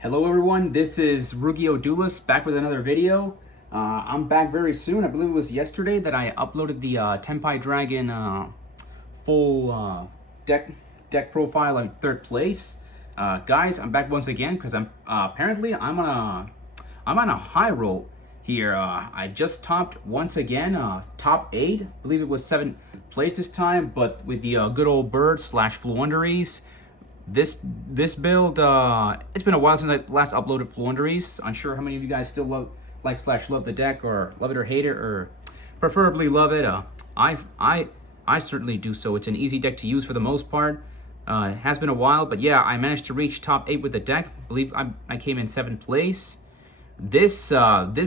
Hello everyone, this is Rugio Duelis back with another video. I'm back very soon. I believe it was yesterday that I uploaded the Tenpai Dragon full deck profile in third place. Guys, I'm back once again because I'm apparently I'm on a high roll here. I just topped once again top 8. I believe it was 7th place this time, but with the good old bird slash Floowandereeze. This build, it's been a while since I last uploaded Floowandereeze. Unsure how many of you guys still love the deck, or love it or hate it, or preferably love it. I certainly do so. It's an easy deck to use for the most part. It has been a while, but yeah, I managed to reach top 8 with the deck. I believe I came in 7th place. This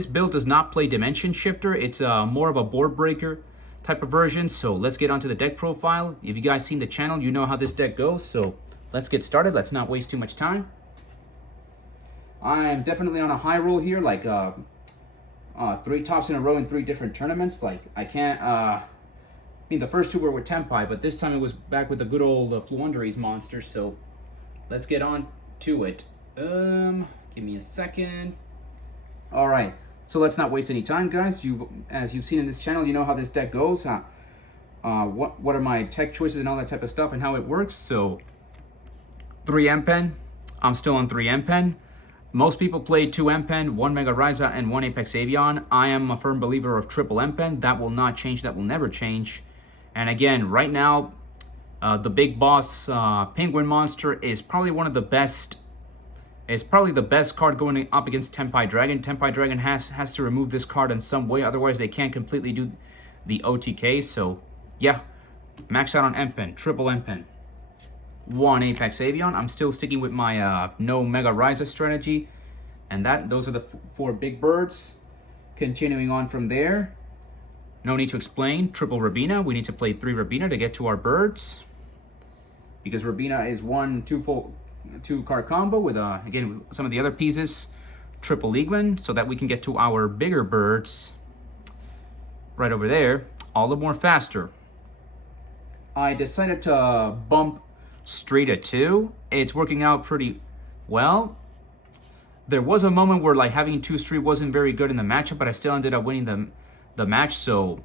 build does not play Dimension Shifter. It's more of a board breaker type of version. So let's get onto the deck profile. If you guys seen the channel, you know how this deck goes. So let's get started. Let's not waste too much time. I'm definitely on a high roll here, like 3 tops in a row in 3 different tournaments. Like I can't. I mean, the first 2 were with Tenpai, but this time it was back with the good old Floowandereeze monster. So let's get on to it. Give me a second. All right. So let's not waste any time, guys. As you've seen in this channel, you know how this deck goes. What are my tech choices and all that type of stuff, and how it works. So 3 M-Pen. I'm still on 3 M-Pen. Most people play 2 M-Pen, 1 Mega Raiza, and 1 Apex Avion. I am a firm believer of triple M-Pen. That will not change. That will never change. And again, right now, the big boss Penguin Monster is probably one of the best. It's probably the best card going up against Tenpai Dragon. Tenpai Dragon has to remove this card in some way, otherwise they can't completely do the OTK. So yeah, max out on M-Pen, triple M-Pen. 1 Apex Avion. I'm still sticking with my no Mega Raiza strategy, and those are the 4 big birds. Continuing on from there, no need to explain. Triple Rabina. We need to play 3 Rabina to get to our birds, because Rabina is 1 2 card combo with again some of the other pieces. Triple Eaglin, so that we can get to our bigger birds right over there all the more faster. I decided to bump Street at 2. It's working out pretty well. There was a moment where like having 2 Street wasn't very good in the matchup, but I still ended up winning the match. So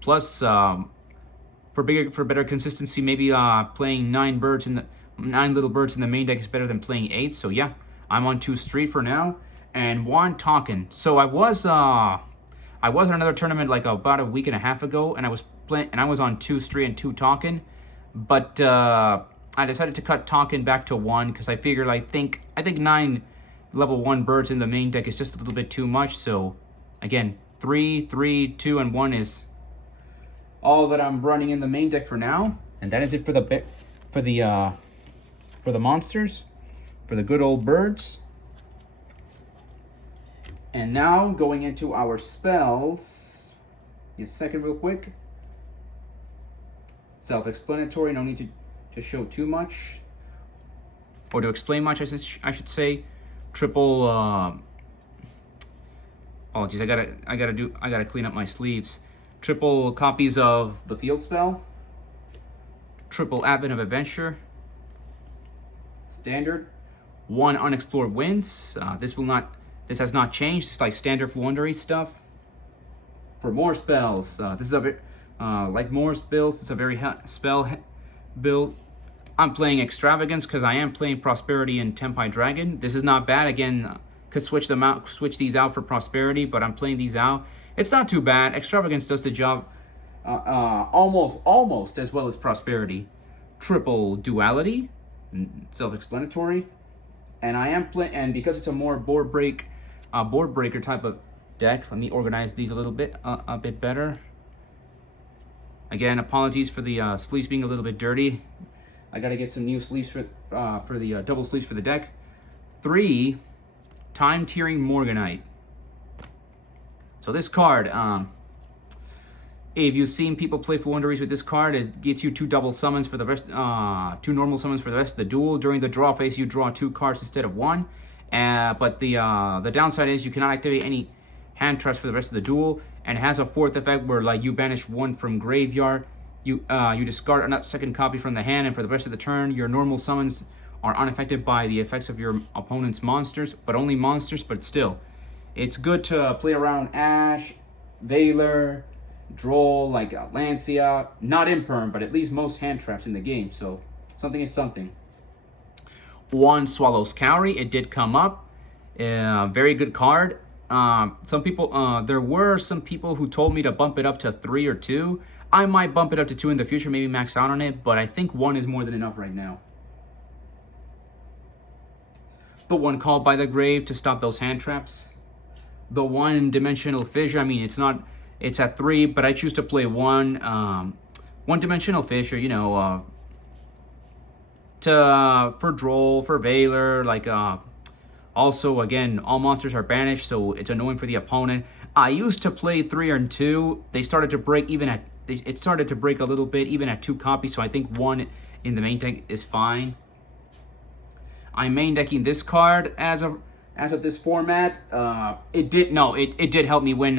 plus for better consistency, maybe playing 9 little birds in the main deck is better than playing 8. So yeah, I'm on 2 Street for now. And 1 Talkin. So I was in another tournament like about a week and a half ago, and I was on 2 Street and 2 Talkin, but I decided to cut Talkin back to 1 because I figured I think 9 level 1 birds in the main deck is just a little bit too much. So again, 3, 3, 2, and 1 is all that I'm running in the main deck for now, and that is it for the monsters, for the good old birds. And now going into our spells. Give me a second real quick. Self-explanatory, no need to show too much, or to explain much, I should say. Triple oh geez, I gotta clean up my sleeves. Triple copies of the field spell. Triple Advent of Adventure. Standard. 1 Unexplored Winds. This has not changed. It's like standard Floowandereeze stuff. For more spells, this is a bit like Moore's builds. It's a very spell build. I'm playing Extravagance because I am playing Prosperity and Tenpai Dragon. This is not bad. Again, could switch these out for Prosperity, but I'm playing these out. It's not too bad. Extravagance does the job almost as well as Prosperity. Triple Duality, self-explanatory. And I am playing, and because it's a more board breaker type of deck. Let me organize these a bit better. Again, apologies for the sleeves being a little bit dirty. I got to get some new sleeves for the double sleeves for the deck. 3 Time Tearing Morganite. So this card, if you've seen people play Floowandereeze with this card, it gets you 2 double summons for the rest, 2 normal summons for the rest of the duel. During the draw phase, you draw 2 cards instead of 1. But the downside is you cannot activate any hand traps for the rest of the duel, and it has a 4th effect where like you banish 1 from graveyard. You discard a second copy from the hand, and for the rest of the turn, your normal summons are unaffected by the effects of your opponent's monsters, but only monsters, but still. It's good to play around Ash, Valor, Droll, like Lancia, not Imperm, but at least most hand traps in the game, so something is something. 1 Swallow's Cowrie, it did come up. Very good card. Some people, there were some people who told me to bump it up to 3 or 2. I might bump it up to 2 in the future, maybe max out on it, but I think 1 is more than enough right now. The 1 Called by the Grave to stop those hand traps. The 1 Dimensional Fissure, I mean, it's at 3, but I choose to play 1 Dimensional Fissure, you know, for Droll, for Valor, like, also, again, all monsters are banished, so it's annoying for the opponent. I used to play 3 and 2. They started to break even at, it started to break a little bit, even at 2 copies, so I think 1 in the main deck is fine. I'm main decking this card as of this format. It did help me win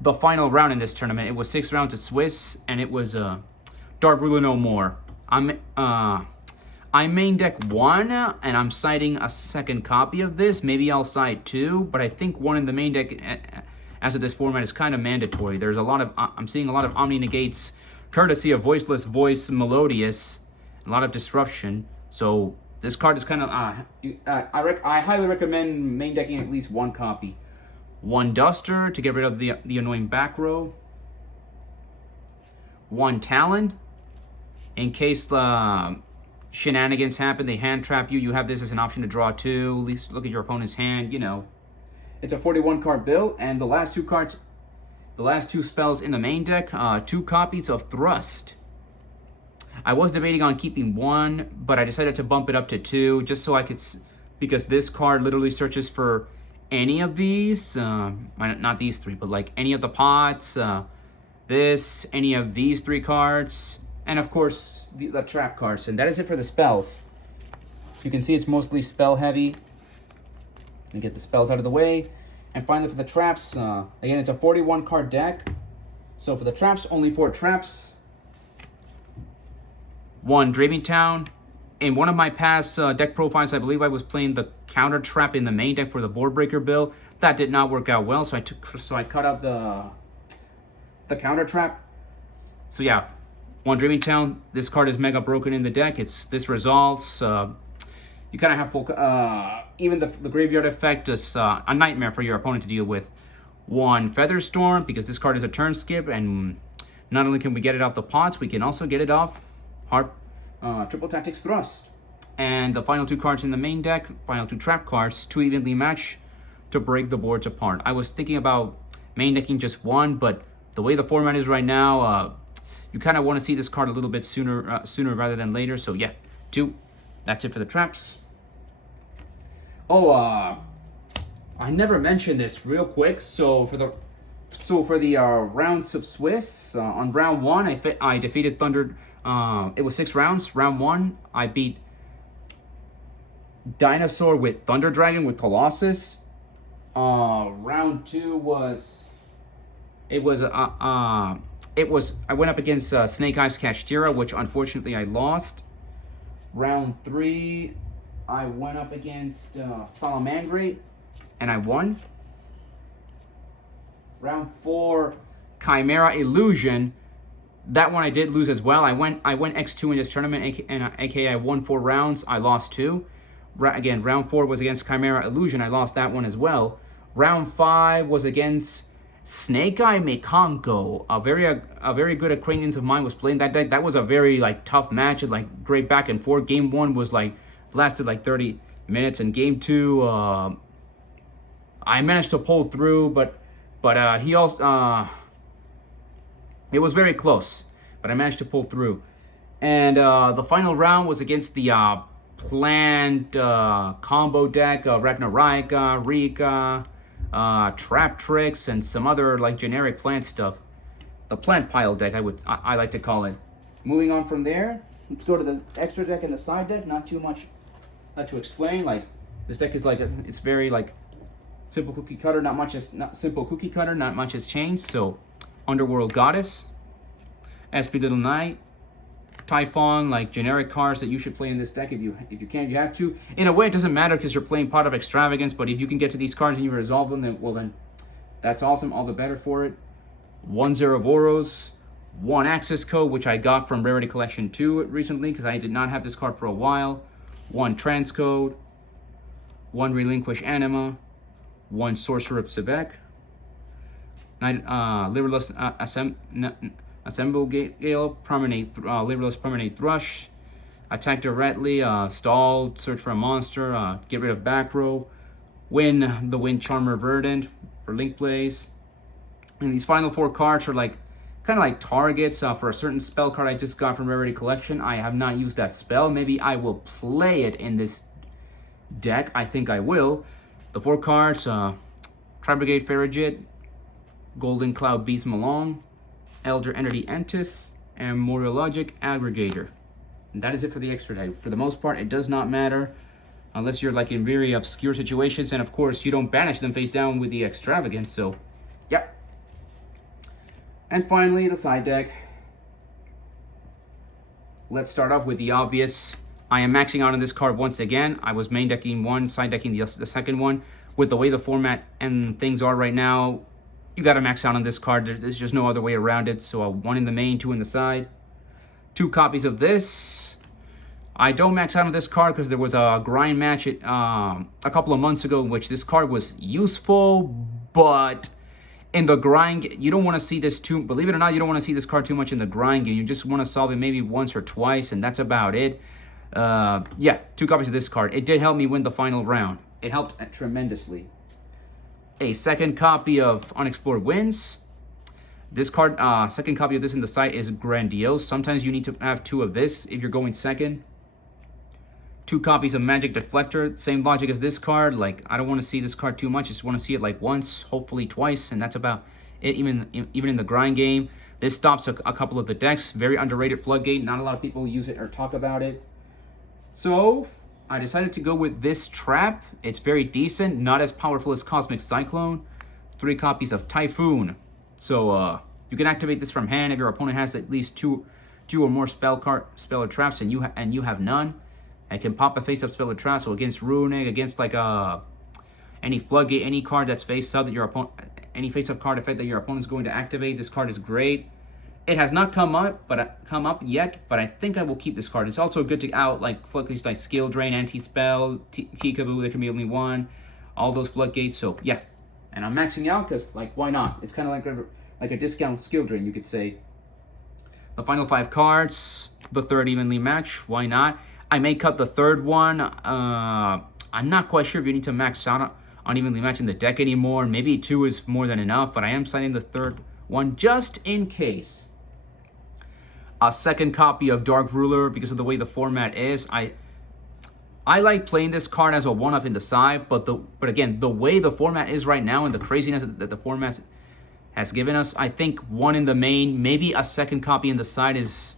the final round in this tournament. It was 6 rounds of Swiss, and it was Dark Ruler No More. I main deck 1, and I'm citing a second copy of this. Maybe I'll cite 2, but I think 1 in the main deck as of this format is kind of mandatory. There's a lot of, I'm seeing a lot of Omni Negates, courtesy of Voiceless Voice Melodious, a lot of disruption. So this card is kind of, I highly recommend main decking at least 1 copy. 1 Duster to get rid of the annoying back row. 1 Talon, in case shenanigans happen, they hand trap you, you have this as an option to draw 2, at least look at your opponent's hand, you know. It's a 41 card build, and the last 2 cards, the last 2 spells in the main deck, 2 copies of Thrust. I was debating on keeping 1, but I decided to bump it up to 2, just so I could, because this card literally searches for any of these, not these 3, but like any of the pots, any of these 3 cards, and of course the trap cards. And that is it for the spells. You can see it's mostly spell heavy. Let me get the spells out of the way. And finally for the traps, again, it's a 41 card deck. So for the traps, only 4 traps. 1 Dreaming Town. In one of my past deck profiles, I believe I was playing the counter trap in the main deck for the board breaker build. That did not work out well, so I cut out the counter trap. So yeah, 1 Dreaming Town. This card is mega broken in the deck. This resolves. You kind of have full. Even the graveyard effect is a nightmare for your opponent to deal with. 1 Featherstorm, because this card is a turn skip, and not only can we get it off the pots, we can also get it off Triple Tactics Thrust. And the final 2 cards in the main deck, final 2 trap cards, to evenly match to break the boards apart. I was thinking about main decking just 1, but the way the format is right now, you kind of want to see this card a little bit sooner rather than later. So yeah, 2. That's it for the traps. Oh, I never mentioned this real quick. So for the rounds of Swiss, on round 1, I defeated Thunder. It was 6 rounds. Round 1, I beat Dinosaur with Thunder Dragon with Colossus. Round 2 was I went up against Snake Eyes Kashtira, which unfortunately I lost. Round 3, I went up against Salamangreat, and I won. Round 4, Chimera Illusion. That one I did lose as well. I went X2 in this tournament, aka I won 4 rounds. I lost 2. Again, round 4 was against Chimera Illusion. I lost that one as well. Round 5 was against Snake Eye Mekonko. A very good acquaintance of mine was playing that deck. That was a very tough match, and great back and forth. Game 1 was lasted 30 minutes, and game 2 I managed to pull through, but he also it was very close, but I managed to pull through. And the final round was against the planned combo deck, Ragnarika, Rika, Trap Tricks, and some other generic plant stuff. The plant pile deck, I like to call it. Moving on from there, let's go to the extra deck and the side deck. Not too much to explain. This deck is it's very simple cookie cutter. Not much has changed. So Underworld Goddess, SP Little Knight, Typhon, like generic cards that you should play in this deck if you can, you have to. In a way, it doesn't matter because you're playing Pot of Extravagance, but if you can get to these cards and you resolve them, then that's awesome. All the better for it. 1 Zeraboros, 1 Access Code, which I got from Rarity Collection 2 recently because I did not have this card for a while. 1 Transcode, 1 Relinquish Anima, 1 Sorcerer of Sebek, Liverless Assemble Gale, Liverless Permanent Thrush, attack directly, stall, search for a monster, get rid of back row, win the Wind Charmer Verdant for link plays. And these final 4 cards are like kind of like targets for a certain spell card I just got from Rarity Collection. I have not used that spell. Maybe I will play it in this deck. I think I will. The 4 cards, Tri-Brigade Farragut, Golden Cloud Beast Malong, Elder Entity Entis, and Moriologic Aggregator. And that is it for the extra deck. For the most part, it does not matter unless you're like in very obscure situations, and of course you don't banish them face down with the Extravagance, so yep. And finally, the side deck. Let's start off with the obvious. I am maxing out on this card once again. I was main decking one, side decking the second one. With the way the format and things are right now, you gotta max out on this card. There's just no other way around it. So 1 in the main, 2 in the side. 2 copies of this. I don't max out on this card because there was a grind match a couple of months ago in which this card was useful, but in the grind, you don't want to see this too, believe it or not, you don't want to see this card too much in the grind game. You just want to solve it maybe once or twice, and that's about it. Yeah, 2 copies of this card. It did help me win the final round. It helped tremendously. A second copy of Unexplored Winds. This card, second copy of this in the site is grandiose. Sometimes you need to have 2 of this if you're going second. 2 copies of Magic Deflector. Same logic as this card. Like, I don't want to see this card too much. Just want to see it like once, hopefully twice, and that's about it. Even in the grind game, this stops a couple of the decks. Very underrated Floodgate. Not a lot of people use it or talk about it. So I decided to go with this trap. It's very decent. Not as powerful as Cosmic Cyclone. 3 copies of Typhoon. So you can activate this from hand if your opponent has at least two or more spell or traps, and you have none. I can pop a face-up spell or trap, so against Runic, against like any Floodgate, any card that's face-up that your opponent, any face-up card effect that your opponent's going to activate. This card is great. It has not come up yet, but I think I will keep this card. It's also good to out like Floodgates like Skill Drain, Anti-Spell, Tikaboo, there can be only one, all those Floodgates. So yeah, and I'm maxing out because like why not? It's kind of like a discount Skill Drain, you could say. The final 5 cards, the third evenly match. Why not? I may cut the third one. I'm not quite sure if you need to max out on evenly matching the deck anymore. Maybe 2 is more than enough, but I am signing the third one just in case. A second copy of Dark Ruler because of the way the format is. I like playing this card as a one-off in the side, but again, the way the format is right now and the craziness that the format has given us, I think 1 in the main, maybe a second copy in the side is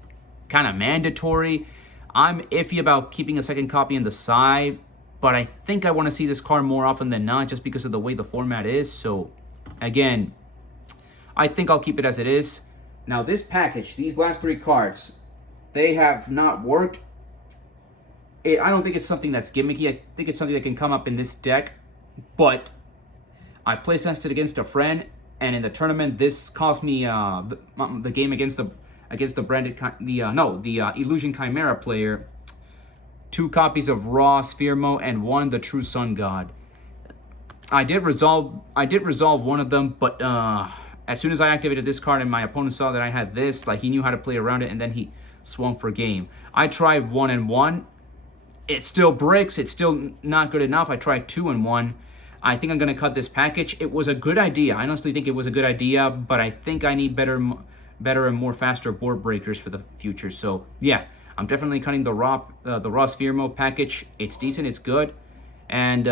kind of mandatory. I'm iffy about keeping a second copy in the side, but I think I want to see this card more often than not just because of the way the format is. So again, I think I'll keep it as it is. Now this package, these last 3 cards, they have not worked. I don't think it's something that's gimmicky. I think it's something that can come up in this deck, but I play tested against a friend, and in the tournament, this cost me the game against the Illusion Chimera player 2 copies of Raw Sphermo and 1 the True Sun God. I did resolve one of them, but as soon as I activated this card and my opponent saw that I had this, like he knew how to play around it, and then he swung for game. I tried 1 and 1. It still breaks. It's still not good enough. I tried 2 and 1. I think I'm gonna cut this package. It was a good idea. I honestly think it was a good idea, but I think I need better and more faster board breakers for the future. So yeah, I'm definitely cutting the raw Sphermo package. It's decent, it's good, and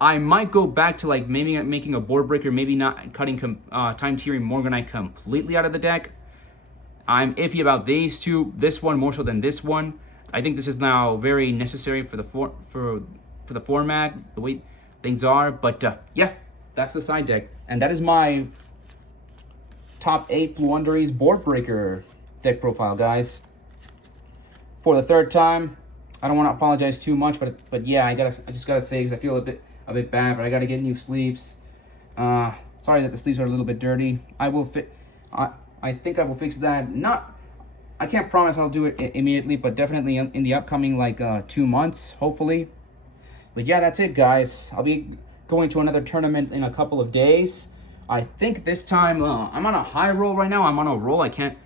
I might go back to like maybe making a board breaker, maybe not cutting time tiering Morganite completely out of the deck. I'm iffy about these 2. This one more so than this one. I think this is now very necessary for the format, the way things are. But yeah, that's the side deck, and that is my top 8 Floowandereeze board breaker deck profile, guys. For the third time, I don't want to apologize too much, but yeah, I just gotta say, because I feel a bit bad, but I gotta get new sleeves. Sorry that the sleeves are a little bit dirty. I think I will fix that. I can't promise I'll do it immediately, but definitely in the upcoming like 2 months, hopefully. But yeah, that's it, guys. I'll be going to another tournament in a couple of days. I think this time I'm on a high roll right now. I'm on a roll. I can't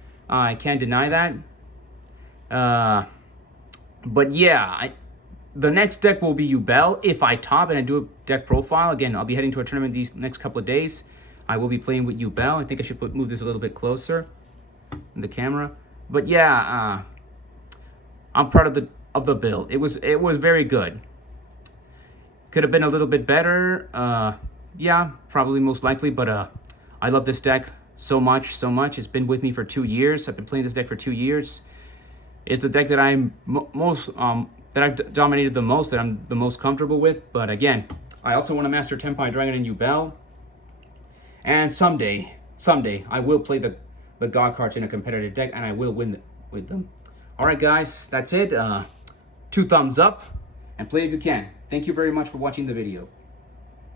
deny that. But yeah, the next deck will be Ubel. If I top and I do a deck profile, again, I'll be heading to a tournament these next couple of days. I will be playing with Ubel. I think I should move this a little bit closer in the camera. But yeah, I'm proud of the build. It was very good. Could have been a little bit better. Yeah, probably most likely. But I love this deck so much. It's been with me for 2 years. I've been playing this deck for 2 years. It's the deck that I'm that I've dominated the most, that I'm the most comfortable with. But again, I also want to master Tenpai Dragon and Ubel. And someday, I will play the God cards in a competitive deck, and I will win with them. All right, guys, that's it. 2 thumbs up, and play if you can. Thank you very much for watching the video.